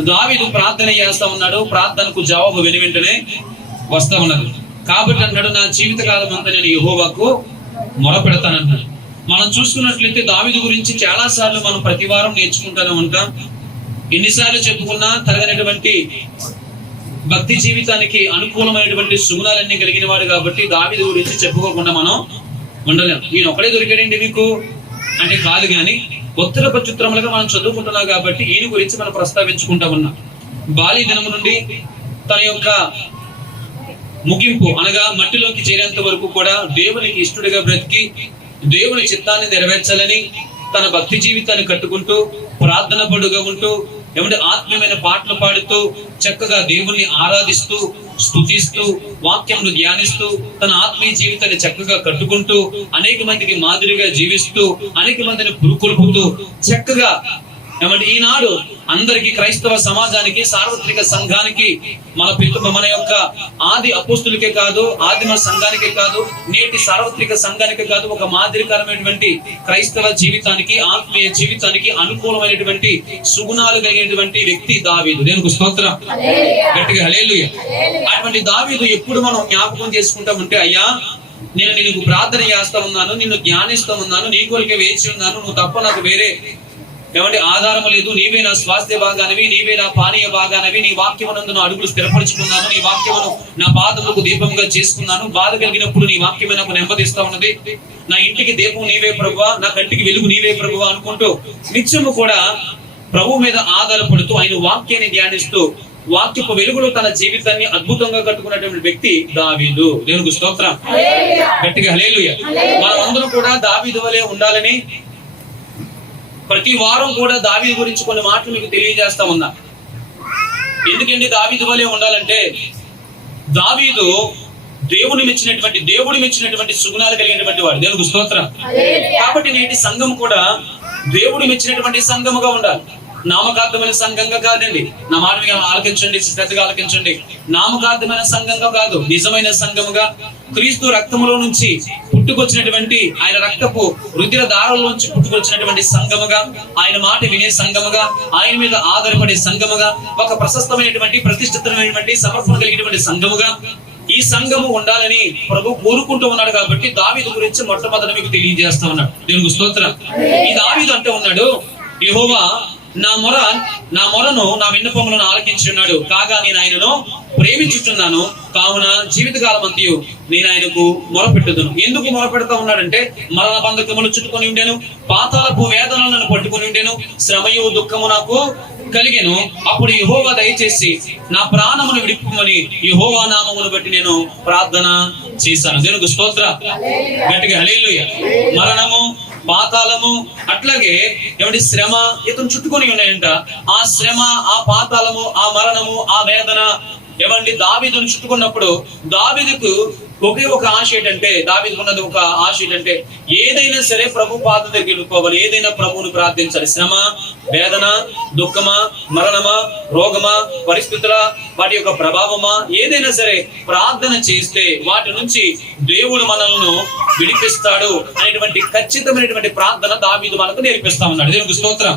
దావిదు ప్రార్థన చేస్తా ఉన్నాడు. ప్రార్థనకు జవాబు విని వెంటనే వస్తా ఉన్నాడు. కాబట్టి అన్నాడు నా జీవితకాలం అంతా నేను యహోవాకు మొరపెడతానన్నాడు. మనం చూసుకున్నట్లయితే దావిదు గురించి చాలా సార్లు మనం ప్రతి వారం నేర్చుకుంటానే ఉంటాం. ఎన్నిసార్లు చెప్పుకున్నా తరగనటువంటి భక్తి జీవితానికి అనుకూలమైనటువంటి సుగుణాలన్నీ కలిగిన వాడు కాబట్టి దావిదు గురించి చెప్పుకోకుండా మనం ఉండలేం. ఈయన ఒకడే దొరికాడండి మీకు? అంటే కాదు కానీ ఉత్తర చిత్రములుగా మనం చదువుకుంటున్నాం కాబట్టి ఈయన గురించి మనం ప్రస్తావించుకుంటా ఉన్నాం బాల్య దినము నుండి తన యొక్క ముగింపు అనగా మట్టిలోకి చేరేంత వరకు కూడా దేవునికి ఇష్టడిగా బ్రతికి దేవుని చిత్తాన్ని నెరవేర్చాలని తన భక్తి జీవితాన్ని కట్టుకుంటూ ప్రార్థన పడుగా ఉంటూ ఏమంటే ఆత్మీయమైన పాటలు పాడుతూ చక్కగా దేవుణ్ణి ఆరాధిస్తూ స్తుతిస్తూ వాక్యంను ధ్యానిస్తూ తన ఆత్మీయ జీవితాన్ని చక్కగా కట్టుకుంటూ అనేక మందికి మాదిరిగా జీవిస్తూ అనేక మందిని పురుకొల్పుతూ చక్కగా ఏమంటే ఈనాడు అందరికి క్రైస్తవ సమాజానికి సార్వత్రిక సంఘానికి మన పిల్ల మన యొక్క ఆది అపుస్తులకే కాదు ఆదిమ సంఘానికే కాదు నేటి సార్వత్రిక సంఘానికే కాదు ఒక మాదిరికరమైనటువంటి క్రైస్తవ జీవితానికి ఆత్మీయ జీవితానికి అనుకూలమైనటువంటి సుగుణాలు కలిగినటువంటి వ్యక్తి దావీదు. నేను స్తోత్ర. గట్టిగా హలేలు అటువంటి దావీదు ఎప్పుడు మనం జ్ఞాపకం చేసుకుంటాం అంటే అయ్యా నేను నీకు ప్రార్థన చేస్తా ఉన్నాను నిన్ను జ్ఞానిస్తా ఉన్నాను నీ కొరికే వేచి ఉన్నాను నువ్వు తప్ప నాకు వేరే ఏమంటే ఆధారం లేదు. నీవే నా స్వాస్థ్య భాగానవి నీవే నా పానీయ భాగానవి. నీ వాక్యమునందు నా అడుగులు స్థిరపరుచుకున్నాను. నీ వాక్యమును నా పాదములకు దీపంగా చేసుకున్నాను. బాధ కలిగినప్పుడు నీ వాక్యమే నాకు నెమ్మదిస్తా ఉన్నది. నా ఇంటికి దీపం నీవే ప్రభువా. నా కంటికి వెలుగు నీవే ప్రభువా అనుకుంటూ నిత్యము కూడా ప్రభు మీద ఆధారపడుతూ ఆయన వాక్యాన్ని ధ్యానిస్తూ వాక్యపు వెలుగులో తన జీవితాన్ని అద్భుతంగా కట్టుకున్నటువంటి వ్యక్తి దావీదు. దేవునికి స్తోత్రం. గట్టిగా హలేలుయ మనం అందరం కూడా దావీదు వలె ఉండాలని ప్రతి వారం కూడా దావీదు గురించి కొన్ని మాటలు మీకు తెలియజేస్తా ఉన్నా. ఎందుకండి దావీదు వలె ఉండాలంటే దావీదు దేవుని మెచ్చినటువంటి దేవుడి మెచ్చినటువంటి సుగుణాలు కలిగినటువంటి వాడు. దేవునికి స్తోత్రం. కాబట్టి నేటి సంఘం కూడా దేవుడు మెచ్చినటువంటి సంఘముగా ఉండాలి. నామకార్థమైన సంఘంగా కాదండి. నా మాట మీరు ఆలకించండి శ్రద్ధగా ఆలకించండి. నామకార్థమైన సంఘంగా కాదు నిజమైన సంఘముగా. క్రీస్తు రక్తములో నుంచి పుట్టుకొచ్చినటువంటి ఆయన రక్తపు రుద్ర దారంలోంచి పుట్టుకొచ్చినటువంటి సంఘముగా ఆయన మాట వినే సంఘముగా ఆయన మీద ఆధారపడే సంఘముగా ఒక ప్రశస్తమైనటువంటి ప్రతిష్ఠితమైనటువంటి సమర్పణ కలిగినటువంటి సంఘముగా ఈ సంఘము ఉండాలని ప్రభు కోరుకుంటూ ఉన్నాడు కాబట్టి దావీదు గురించి మొట్టమొదట మీకు తెలియజేస్తా ఉన్నాడు. దేవునికి స్తోత్రం. ఈ దావీదు అంటే ఉన్నాడు యహోవా నా మొర నా మొరను నా విన్నపములను ఆలకించి ఉన్నాడు. కాగా నేను ఆయనను ప్రేమించుచున్నాను. కావున జీవితకాలం అంతయు నేను ఆయనకు మొరపెట్టుదును ఎందుకు మొరపెడతా ఉన్నాడంటే మరణ బంధకములు చుట్టుకొని ఉండేను పాతాలపు వేదనలు నన్ను పట్టుకొని ఉండేను శ్రమయు దుఃఖము నాకు కలిగెను. అప్పుడు యహోవా దయచేసి నా ప్రాణమును విడిపమని యహోవా నామమును బట్టి నేను ప్రార్థన చేశాను. దేవునికి స్తోత్ర. గట్టిగా హలేలుయ మరణము పాతాళము అట్లాగే ఏమంటే శ్రమ ఇతను చుట్టుకొని ఉన్నాయంట. ఆ శ్రమ ఆ పాతాళము ఆ మరణము ఆ వేదన ఏమండి దావిదును చుట్టుకున్నప్పుడు దావిదుకు ఒకే ఒక ఆశ ఏంటంటే దావీదుకు ఉన్నది ఒక ఆశ ఏంటంటే ఏదైనా సరే ప్రభు పాద దగ్గరికి వెళ్ళిపోవాలి. ఏదైనా ప్రభువుని ప్రార్థించాలి. శ్రమ వేదన దుఃఖమా మరణమా రోగమా పరిస్థితుల వాటి యొక్క ప్రభావమా ఏదైనా సరే ప్రార్థన చేస్తే వాటి నుంచి దేవుడు మనల్ని విడిపిస్తాడు అనేటువంటి ఖచ్చితమైనటువంటి ప్రార్థన దావీదు మనకు నేర్పిస్తా ఉన్నాడు. దేవునికి స్తోత్రం.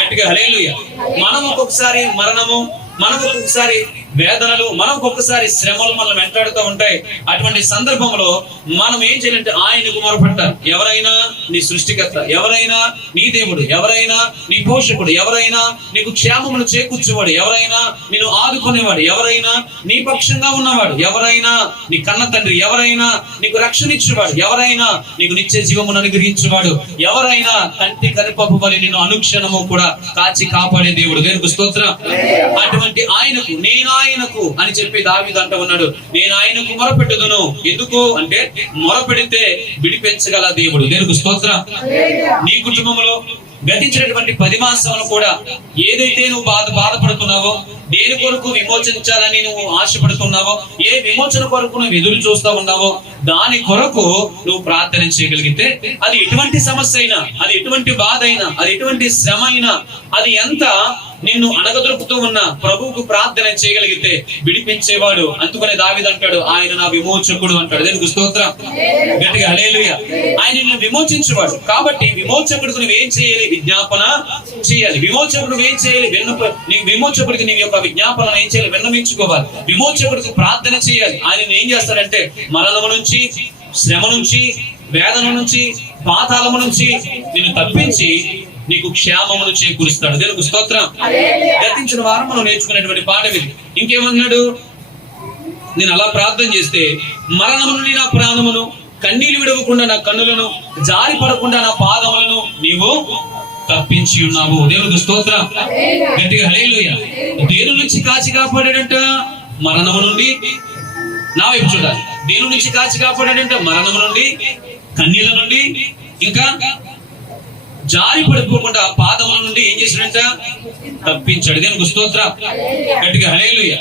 గట్టిగా హలేలుయ మనం ఒక్కొక్కసారి మరణము మనకు ఒక్కొక్కసారి వేదనలు మనం ఒక్కొక్కసారి శ్రమలు మనల్ని వెంటాడుతూ ఉంటాయి. అటువంటి సందర్భంలో మనం ఏం చేయాలంటే ఆయనకు మొరపెట్టాలి ఎవరైనా నీ సృష్టికర్త ఎవరైనా నీ దేవుడు ఎవరైనా నీ పోషకుడు ఎవరైనా నీకు క్షేమమును చేకూర్చేవాడు ఎవరైనా నేను ఆదుకునేవాడు ఎవరైనా నీ పక్షంగా ఉన్నవాడు ఎవరైనా నీ కన్న తండ్రి ఎవరైనా నీకు రక్షణ ఇచ్చేవాడు ఎవరైనా నీకు నిత్య జీవమును అనుగ్రహించేవాడు ఎవరైనా కంటి కనిపప్పు వలె నిన్ను అనుక్షణము కూడా కాచి కాపాడే దేవుడు. దేవునికి స్తోత్రం. అటువంటి ఆయనకు నేను ఆయనకు అని చెప్పి దావీదు అంట ఉన్నాడు. నేను ఆయనకు మొరపెట్టుదును. ఎందుకు? అంటే మొరపెడితే విడిపించగల దేవుడు. దేనికి స్తోత్ర. నీ కుటుంబంలో గతించినటువంటి పది మాసములు కూడా ఏదైతే నువ్వు బాధ బాధపడుతున్నావో దేని కొరకు విమోచించాలని నువ్వు ఆశపడుతున్నావో ఏ విమోచన కొరకు నువ్వు ఎదురు చూస్తా ఉన్నావో దాని కొరకు నువ్వు ప్రార్థన చేయగలిగితే అది ఎటువంటి సమస్య అయినా అది ఎటువంటి బాధ అయినా అది ఎటువంటి శ్రమ అయినా అది ఎంత నిన్ను అనగదొరుకుతూ ఉన్న ప్రభువుకు ప్రార్థన చేయగలిగితే విడిపించేవాడు. అందుకునే దావిది అంటాడు ఆయన నా విమోచకుడు అంటాడు. దేనికి స్తోత్రం. గట్టిగా అలేలుయ ఆయన నిన్ను విమోచించేవాడు. కాబట్టి విమోచకుడికి నువ్వు ఏం చేయాలి? విజ్ఞాపన చేయాలి. విమోచకుడు ఏం చేయాలి? విన్న నీ విమోచకుడికి నీ యొక్క విజ్ఞాపన ఏం చేయాలి? విన్నమించుకోవాలి విమోచకుడికి ప్రార్థన చేయాలి. ఆయన ఏం చేస్తాడంటే మరణము నుంచి శ్రమ నుంచి వేదన నుంచి పాతాళము నుంచి నిన్ను తప్పించి నీకు క్షేమమును చేకూరుస్తాడు. దేవునికి స్తోత్రం. గతించిన వారం మనం నేర్చుకునేటువంటి పాట ఇది. ఇంకేమన్నాడు? నేను అలా ప్రార్థన చేస్తే మరణము నుండి నా ప్రాణమును కన్నీళ్ళు విడవకుండా నా కన్నులను జారి పడకుండా నా పాదములను నీవు తప్పించి ఉన్నావు. దేవునికి స్తోత్రం. గట్టిగా హలేలుయ దేని నుంచి కాచి కాపాడాడంట? మరణము నుండి. నా వైపు చూడాలి. దేని నుంచి కాచి కాపాడాడంట? మరణము నుండి కన్నీళ్ళ నుండి. ఇంకా జారి పడిపోకుండా పాదముల నుండి ఏం చేశాడంట? తప్పించాడు. దేనికి స్తోత్ర. గట్టిగా హలేలుయ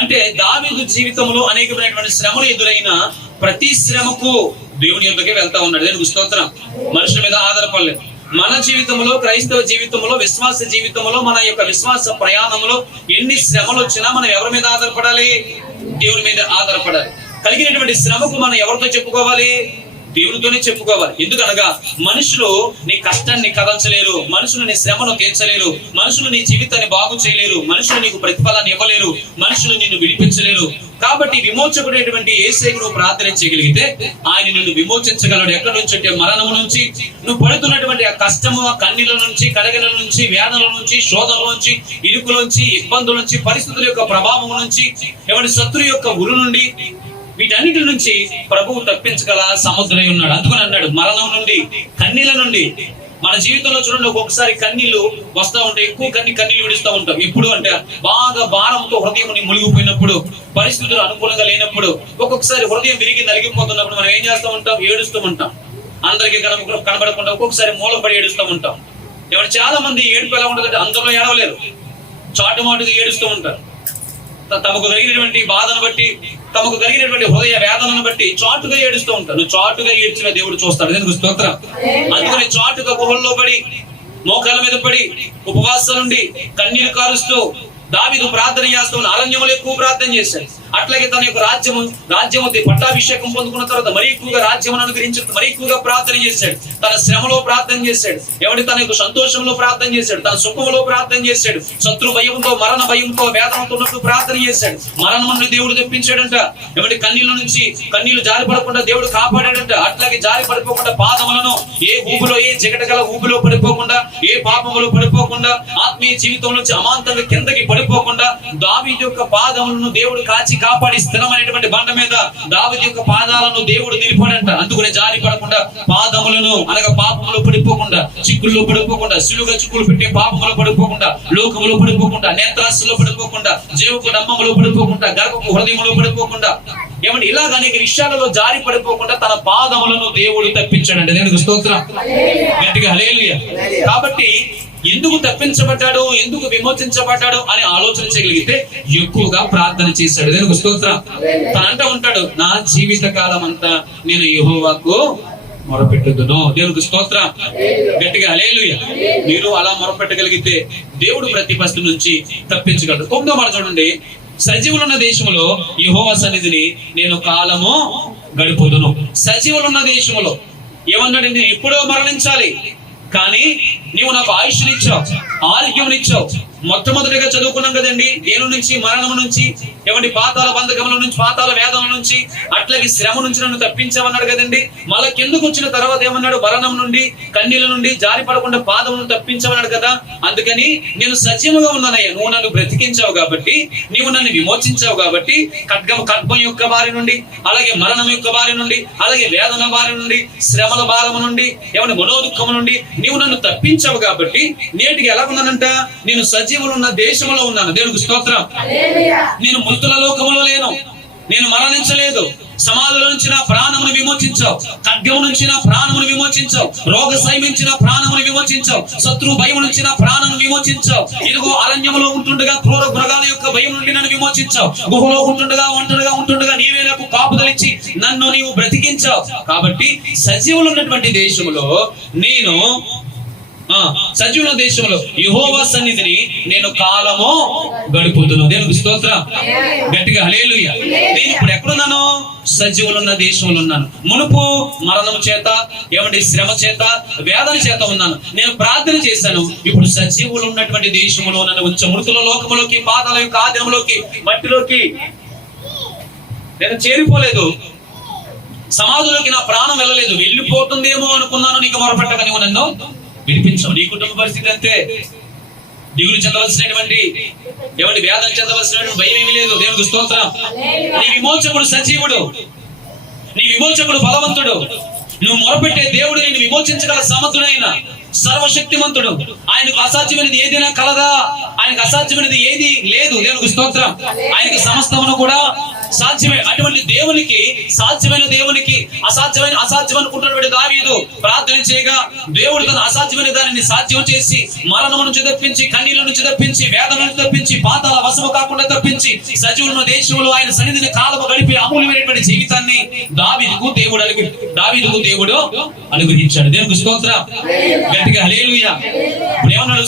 అంటే దావీదు జీవితంలో అనేకమైనటువంటి శ్రమలు ఎదురైన ప్రతి శ్రమకు దేవుని యొద్దకే వెళ్తా ఉన్నాడు. దేనికి స్తోత్రం. మనుషుల మీద ఆధారపడలేదు. మన జీవితంలో క్రైస్తవ జీవితంలో విశ్వాస జీవితంలో మన యొక్క విశ్వాస ప్రయాణంలో ఎన్ని శ్రమలు వచ్చినా మనం ఎవరి మీద ఆధారపడాలి? దేవుని మీద ఆధారపడాలి. కలిగినటువంటి శ్రమకు మనం ఎవరితో చెప్పుకోవాలి? దేవునితోనే చెప్పుకోవాలి. ఎందుకనగా మనుషులు నీ కష్టాన్ని కదల్చలేరు మనుషులు నీ శ్రమను తీర్చలేరు మనుషులు నీ జీవితాన్ని బాగు చేయలేరు మనుషులు నీకు ప్రతిఫలాన్ని ఇవ్వలేరు మనుషులు నిన్ను విడిపించలేరు. కాబట్టి విమోచకుడైనటువంటి ఏసైకు నువ్వు ప్రార్థన చేయగలిగితే ఆయన నిన్ను విమోచించగలడు. ఎక్కడి నుంచి అంటే మరణం నుంచి. నువ్వు పడుతున్నటువంటి ఆ కష్టము ఆ కన్నీల నుంచి కలగల నుంచి వేదనల నుంచి శోధనల నుంచి ఇరుకుల నుంచి ఇబ్బందుల నుంచి పరిస్థితుల యొక్క ప్రభావం నుంచి ఎవరి శత్రు యొక్క ఉరు నుండి వీటన్నిటి నుంచి ప్రభువు తప్పించగల సముద్రై ఉన్నాడు. అందుకని అన్నాడు మరణం నుండి కన్నీల నుండి. మన జీవితంలో చూడండి ఒక్కొక్కసారి కన్నీళ్ళు వస్తా ఉంటాయి ఎక్కువ కన్ని కన్నీళ్ళు విడుస్తూ ఉంటాం. ఎప్పుడు అంటే బాగా భారంతో హృదయం మునిగిపోయినప్పుడు పరిస్థితులు అనుకూలంగా లేనప్పుడు ఒక్కొక్కసారి హృదయం విరిగి నలిగిపోతున్నప్పుడు మనం ఏం చేస్తూ ఉంటాం? ఏడుస్తూ ఉంటాం. అందరికీ కనబ కనబడకుండా ఒక్కొక్కసారి మూలపడి ఏడుస్తూ ఉంటాం. ఎవరు చాలా మంది ఏడుపు ఎలా ఉంటుందంటే అందరిలో ఏడవలేరు. చాటుమాటుగా ఏడుస్తూ ఉంటారు. త- తమకు కలిగినటువంటి బాధను బట్టి తమకు కలిగినటువంటి హృదయ వేదనను బట్టి చాటుగా ఏడుస్తూ ఉంటారు. చాటుగా ఏడ్చిన దేవుడు చూస్తాడు. ఎందుకు? స్తోత్రం. అందుకని చాటుగా గుహల్లో పడి మోకాల మీద పడి ఉపవాసాలుండి కన్నీరు కారుస్తూ దావిదు ప్రార్థన చేస్తూ అరణ్యములు ఎక్కువ ప్రార్థన చేశాడు. అట్లాగే తన యొక్క రాజ్యము రాజ్యము పట్టాభిషేకం పొందుకున్న తర్వాత మరీ ఎక్కువగా రాజ్యం అనుగ్రహించి మరీ ఎక్కువగా ప్రార్థన చేశాడు. తన శ్రమలో ప్రార్థన చేశాడు. ఎవడి తన యొక్క సంతోషంలో ప్రార్థన చేశాడు. తన సుఖంలో ప్రార్థన చేశాడు. శత్రు భయంతో మరణ భయంతో వేదనతో ఉన్నట్టు ప్రార్థన చేశాడు. మరణం నుండి దేవుడు తెప్పించాడంట. ఎవడి కన్నీళ్ళ నుంచి కన్నీళ్ళు జారి పడకుండా దేవుడు కాపాడాడంట. అట్లాగే జారి పడిపోకుండా పాదములను ఏ ఊబిలో ఏ జగటగల ఊబిలో పడిపోకుండా ఏ పాపములో పడిపోకుండా ఆత్మీయ జీవితం నుంచి అమాంతంగా కిందకి పడిపోకుండా దావి యొక్క పాదములను దేవుడు కాచి కాపాడి స్థిరమైనటువంటి బండ మీద దావీదు యొక్క పాదాలను దేవుడు నిలిపాడంట. అందుకనే జారి పడకుండా పాదములను అనగా పాపములో పడిపోకుండా చిక్కుల్లో పడిపోకుండా సిలుగా చిక్కులు పెట్టే పాపములో పడిపోకుండా లోకములో పడిపోకుండా నేత్రాశలో పడిపోకుండా జీవకు నమ్మములో పడిపోకుండా గర్భపు హృదయంలో పడిపోకుండా ఏమంటే ఇలాగ అనేక విషయాలలో జారి పడిపోకుండా తన పాదములను దేవుడు తప్పించాడండి. నేను స్తోత్రం. గట్టిగా హలేలుయ కాబట్టి ఎందుకు తప్పించబడ్డాడు? ఎందుకు విమోచించబడ్డాడు? అని ఆలోచన చేయగలిగితే ఎక్కువగా ప్రార్థన చేశాడు. దేనికి స్తోత్రం. తనంట ఉంటాడు నా జీవిత కాలం అంతా నేను యహోవాకు మొరపెట్టుదును. దేవునికి స్తోత్రం. గట్టిగా హలేలుయ మీరు అలా మొరపెట్టగలిగితే దేవుడు ప్రతి పరిస్థితి నుంచి తప్పించగలడు. తొమ్మిదో మాట చూడండి. సజీవులున్న దేశంలో యహోవ సన్నిధిని నేను కాలము గడుపుదును. సజీవులున్న దేశంలో ఏమన్నాడు నేను ఎప్పుడో మరణించాలి. కానీ నీవు నాకు ఆయుష్నిచ్చావు ఆరోగ్యం ఇచ్చావు మొట్టమొదటిగా చదువుకున్నాం కదండి. దేని నుంచి మరణం నుంచి ఏమండి పాతాల బంధకముల నుంచి పాతాల వేదన నుంచి అట్లాగే శ్రమ నుంచి నన్ను తప్పించామన్నాడు కదండి. మళ్ళా కిందకు వచ్చిన తర్వాత ఏమన్నాడు? మరణం నుండి కన్నీల నుండి జారి పడకుండా పాదములను తప్పించమన్నాడు కదా. అందుకని నేను సజీవంగా ఉన్నానయ్యా. నువ్వు నన్ను బ్రతికించావు కాబట్టి నీవు నన్ను విమోచించావు కాబట్టి ఖడ్గం ఖడ్గం యొక్క బారి నుండి అలాగే మరణం యొక్క బారి నుండి అలాగే వేదన బారి నుండి శ్రమల భారము నుండి ఏమైనా మనోదుఖము నుండి నీవు నన్ను తప్పించావు కాబట్టి నేటికి ఎలా ఉన్నానంట? నేను సజీవులు ఉన్న దేశంలో ఉన్నాను. దేవునికి స్తోత్రం. నేను మృతుల లోకములో లేను. నేను మరణించలేదు. సమాధిలో నుంచి నా ప్రాణమును విమోచించావు. ఖడ్గం నుంచి నా ప్రాణమును విమోచించావు. రోగ సైమించి నా ప్రాణమును విమోచించావు. శత్రు భయం నుంచి నా ప్రాణమును విమోచించావు. ఇదిగో అరణ్యములో ఉంటుండగా క్రూర మృగాల యొక్క భయం నుండి నన్ను విమోచించావు. గుహలో ఉంటుండగా ఒంటరిగా ఉంటుండగా నీవే నాకు కాపుదలిచ్చి నన్ను నీవు బ్రతికించావు. కాబట్టి సజీవులు ఉన్నటువంటి దేశంలో నేను సజీవుల దేశంలో యెహోవా సన్నిధిని నేను కాలము గడుపుతున్నాను. దేవునికి స్తోత్రం. గట్టిగా హలేలుయ నేను ఇప్పుడు ఎక్కడున్నాను? సజీవులు ఉన్న దేశంలో ఉన్నాను. మునుపు మరణం చేత ఏమంటే శ్రమ చేత వేదన చేత ఉన్నాను. నేను ప్రార్థన చేశాను. ఇప్పుడు సజీవులు ఉన్నటువంటి దేశంలో నన్ను ఉంచ. మృతుల లోకములోకి పాదాల యొక్క ఆదినంలోకి మట్టిలోకి. నేను చేరిపోలేదు. సమాధిలోకి నా ప్రాణం వెళ్ళలేదు. వెళ్ళిపోతుందేమో అనుకున్నాను. నీకు మొరపెట్టక నువ్వు నన్ను. వినిపించవు. నీ కుటుంబ పరిస్థితి అంతే. దిగులు చెందవలసినటువంటి ఎవరి వేదన చెందవలసినటువంటి భయం ఏమీ లేదు. దేవునికి స్తోత్రం. నీ విమోచకుడు సజీవుడు. నీ విమోచకుడు బలవంతుడు. నువ్వు మొరపెట్టే దేవుడు నేను విమోచించగల సమర్థుడైన సర్వశక్తిమంతుడు. ఆయనకు అసాధ్యమైనది ఏదైనా కలదా? ఆయనకు అసాధ్యమైనది ఏది లేదు. దేవునికి స్తోత్రం. ఆయనకి సమస్తమును కూడా సాధ్యమే. అటువంటి దేవునికి సాధ్యమైన దేవునికి అసాధ్యమైన అసాధ్యం అనుకుంటున్నటువంటి దావీదు ప్రార్థన చేయగా దేవుడు తన అసాధ్యమైన దానిని సాధ్యం చేసి మరణం నుంచి తప్పించి కన్నీళ్ళ నుంచి తప్పించి వేదన నుంచి తప్పించి పాతాల వసము కాకుండా తప్పించి సజీవులను దేశంలో ఆయన సన్నిధిని కాలము గడిపి అమూల్యమైనటువంటి జీవితాన్ని దావీదుకు దేవుడు అనుగ్ర దావీదుకు దేవుడు అనుగ్రహించాడు. దేవునికి స్తోత్రం. గట్టిగా హల్లెలూయా. ఇప్పుడు ఏమన్నాడు